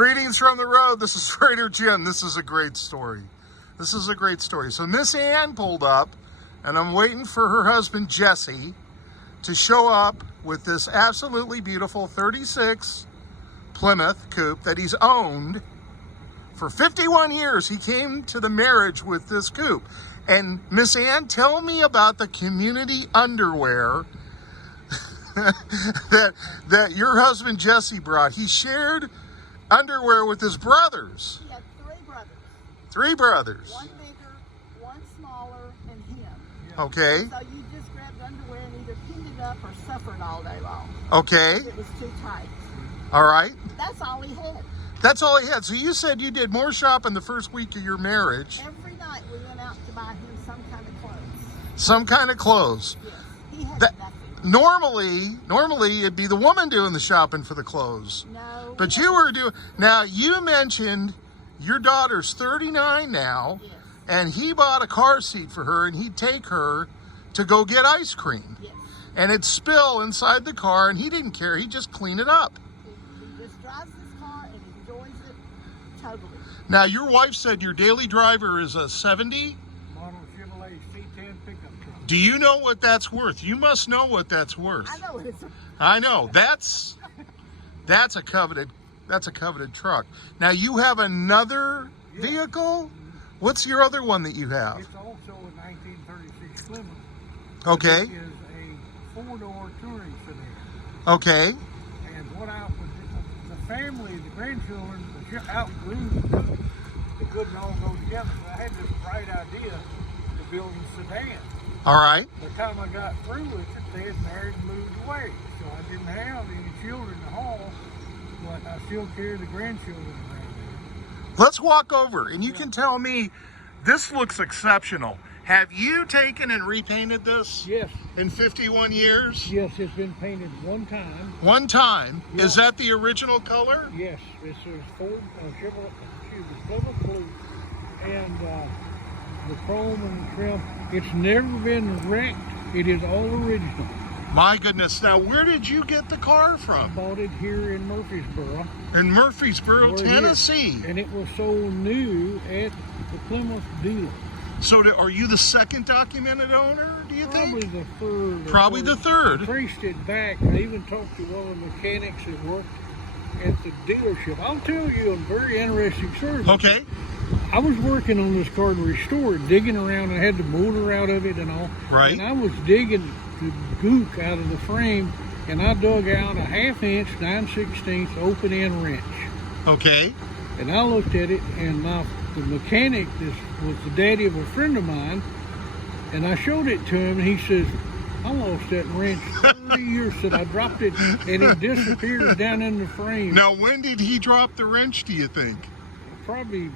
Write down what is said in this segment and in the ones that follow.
Greetings from the road. This is Raider Jim. This is a great story. This is a great story. So Miss Ann pulled up, and I'm waiting for her husband, Jesse, to show up with this absolutely beautiful 36 Plymouth Coupe that he's owned for 51 years. He came to the marriage with this coupe. And Miss Ann, tell me about the community underwear that your husband Jesse brought. He shared underwear with his brothers. He had three brothers. Three brothers. One bigger, one smaller, and him. Okay. So you just grabbed underwear and either pinned it up or suffered all day long. Okay. It was too tight. All right. That's all he had. That's all he had. So you said you did more shopping the first week of your marriage. Every night we went out to buy him some kind of clothes. Some kind of clothes. Yes. He had That, nothing. normally it'd be the woman doing the shopping for the clothes. No. But you were doing. Now you mentioned your daughter's 39 now, Yes. and he bought a car seat for her, and he'd take her to go get ice cream, Yes. and it'd spill inside the car, and he didn't care. He'd just clean it up. He just drives his car and enjoys it totally. Now your wife said your daily driver is a 70. Model Chevrolet C10 pickup truck. Do you know what that's worth? You must know what that's worth. I know it's a I know. That's a coveted truck. Now you have another vehicle? What's your other one that you have? It's also a 1936 Plymouth. Okay. It is a four-door touring sedan. Okay. And the family, the grandchildren, outgrew the coupe. They couldn't all go together. So I had this bright idea to build a sedan. All right. By the time I got through with it, they had married and moved away. So I didn't have any children to haul, but I still carry the grandchildren around there. Let's walk over and you can tell me this looks exceptional. Have you taken and repainted this Yes, in 51 years? yes, it's been painted one time. One time. Yeah. Is that the original color? Yes, this is Ford Chevrolet, Plymouth Coupe, and the chrome and the trim. It's never been wrecked. It is all original. My goodness. Now, where did you get the car I from? bought it here in Murfreesboro. In Murfreesboro, Where it is. Tennessee. And it was sold new at the Plymouth dealer. So are you the second documented owner, do you Probably think? the third. or Probably the fourth. third. I traced it back. I even talked to one of the mechanics that worked at the dealership. I'll tell you a very interesting story. Okay. I was working on this car to restore it, digging around. I had the motor out of it and all. Right. And I was digging the gook out of the frame, and I dug out a 1/2 inch, 9/16 open end wrench. Okay. And I looked at it, and the mechanic was the daddy of a friend of mine, and I showed it to him, and he says, I lost that wrench 30 years, said I dropped it, and it disappeared down in the frame. Now, when did he drop the wrench, do you think? Probably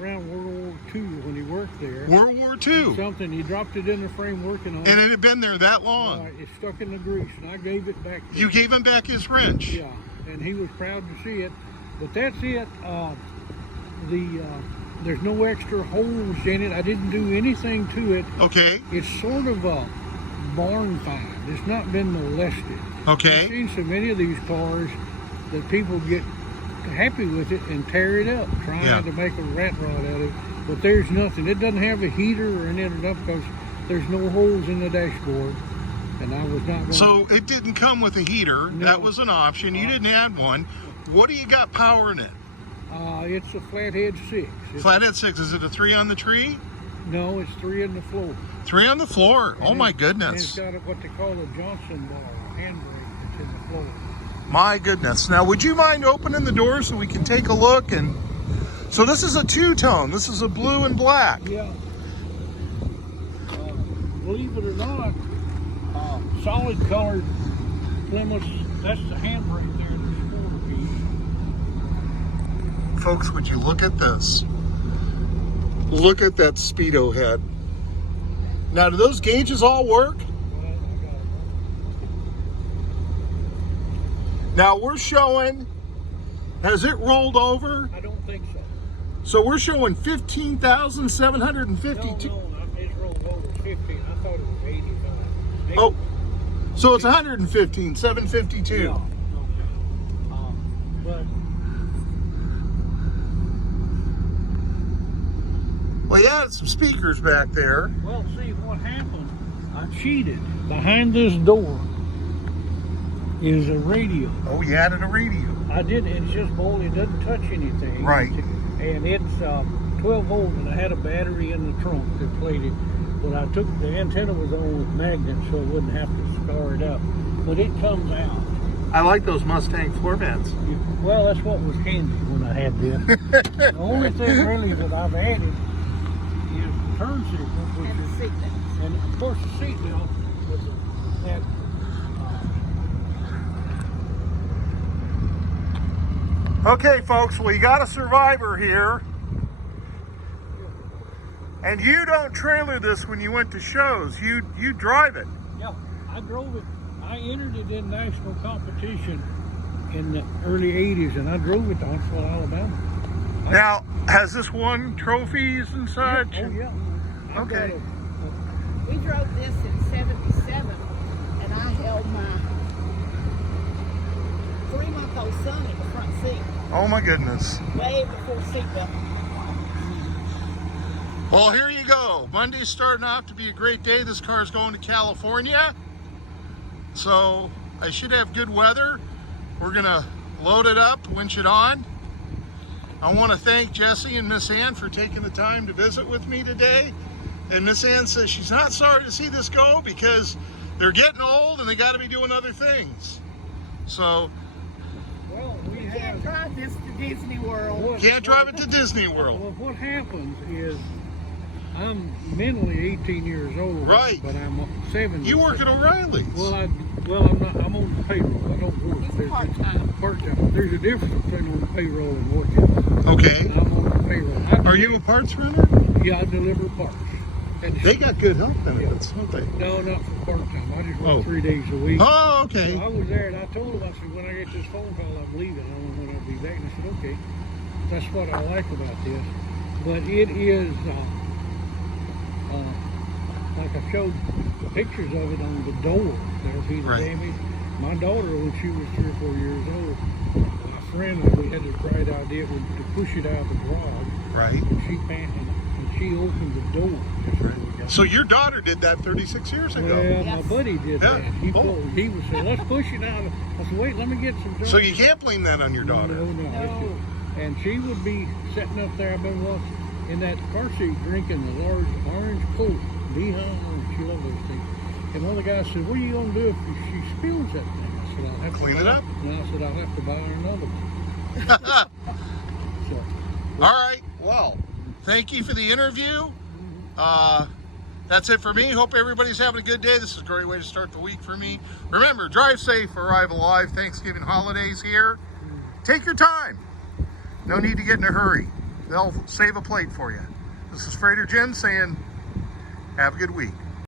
around World War II when he worked there. World War II. Something, he dropped it in the frame working on And it. it had been there that long. It stuck in the grease, and I gave it back to You him. gave him back his wrench. Yeah, and he was proud to see it. But that's it. There's no extra holes in it. I didn't do anything to it. Okay. It's sort of a barn find. It's not been molested. Okay. I've seen so many of these cars that people get happy with it and tear it up, trying to make a rat rod out of it. But there's nothing. It doesn't have a heater or anything up because there's no holes in the dashboard. And I was not going So it didn't come with a heater. No. That was an option. You didn't add one. What do you got powering it? it's a flathead 6. Flathead 6. Is it a 3 on the tree? No, it's 3 in the floor. 3 on the floor. Oh my And goodness. it's got what they call a Johnson bar, handbrake that's in the floor. My goodness. Now, would you mind opening the door so we can take a look? And so this is a two-tone. This is a blue and black. Yeah. Believe it or not, solid colored Plymouth, that's the handbrake there in the sport piece. Folks, would you look at this? Look at that speedo head. Now, do those gauges all work? Well, I got it. Now, we're showing, has it rolled over? I don't think so. So we're showing 15,752. No, it's rolled over 15. I thought it was 85. Oh, so it's 115, 752. Yeah. Okay. But had some speakers back there. Well, see what happened. I cheated. Behind this door is a radio. Oh, you added a radio. I did. It's just bold. It doesn't touch anything. Right. And it's 12 volt, and I had a battery in the trunk that played it. But I took the antenna was on with magnets, so I wouldn't have to scar it up. But it comes out. I like those Mustang floor mats. Well, that's what was handy when I had this. The only thing really that I've added is the turn signal, which And the is, seatbelts. and of course the seat belt with that. Okay, folks, we got a survivor here. And you don't trailer this when you went to shows. You drive it. Yeah, I drove it. I entered it in national competition in the early 80s, and I drove it to Huntsville, Alabama. Now, has this won trophies and such? Oh, yeah. I've got Okay. We drove this in 77, and I held my 3-month-old son in the front seat, Oh my goodness. way before seatbelt. Well, here you go. Monday's starting off to be a great day. This car is going to California. So I should have good weather. We're gonna load it up, winch it on. I want to thank Jesse and Miss Ann for taking the time to visit with me today. And Miss Ann says she's not sorry to see this go because they're getting old and they got to be doing other things. So Well, we You can't have. drive this to Disney World. can't drive it to Disney World. Well, what happens is I'm mentally 18 years old, Right. but I'm 70. You work at O'Reilly's. Well, I'm not. I'm on the payroll. I don't work. He's There's- part-time. Part-time. There's a difference between on the payroll and working. Okay. I'm on the payroll. Are you a parts runner? Yeah, I deliver parts. And They got good health benefits, don't they? no, not for part-time. I just work Oh. 3 days a week. Oh, okay. So I was there, and I told him, I said, when I get this phone call, I'm leaving. I don't know when I'll be back. And I said, okay. That's what I like about this. But it is, like I showed the pictures of it on the door. There'll be the Right. damage. My daughter, when she was 3 or 4 years old, my friend and we had the bright idea to push it out of the garage. Right. And she panted, and she opened the door. So your daughter did that 36 years ago. Well, my Yes. buddy did Yeah. that. He Oh. pulled, he was saying, let's push it out. I said, wait, let me get some. So you can't blame that on your daughter. No, no. No. And she would be sitting up there, I've been watching, in that car seat drinking the large orange Coke. She loved those things. And one of the guys said, what are you going to do if she spills that thing? I said, I'll have Clean to it buy, up. And I said, I'll have to buy her another one. So, All right. Well, thank you for the interview. That's it for me. Hope everybody's having a good day. This is a great way to start the week for me. Remember, drive safe, arrive alive. Thanksgiving holidays here. Take your time. No need to get in a hurry. They'll save a plate for you. This is Freighter Jim saying, have a good week.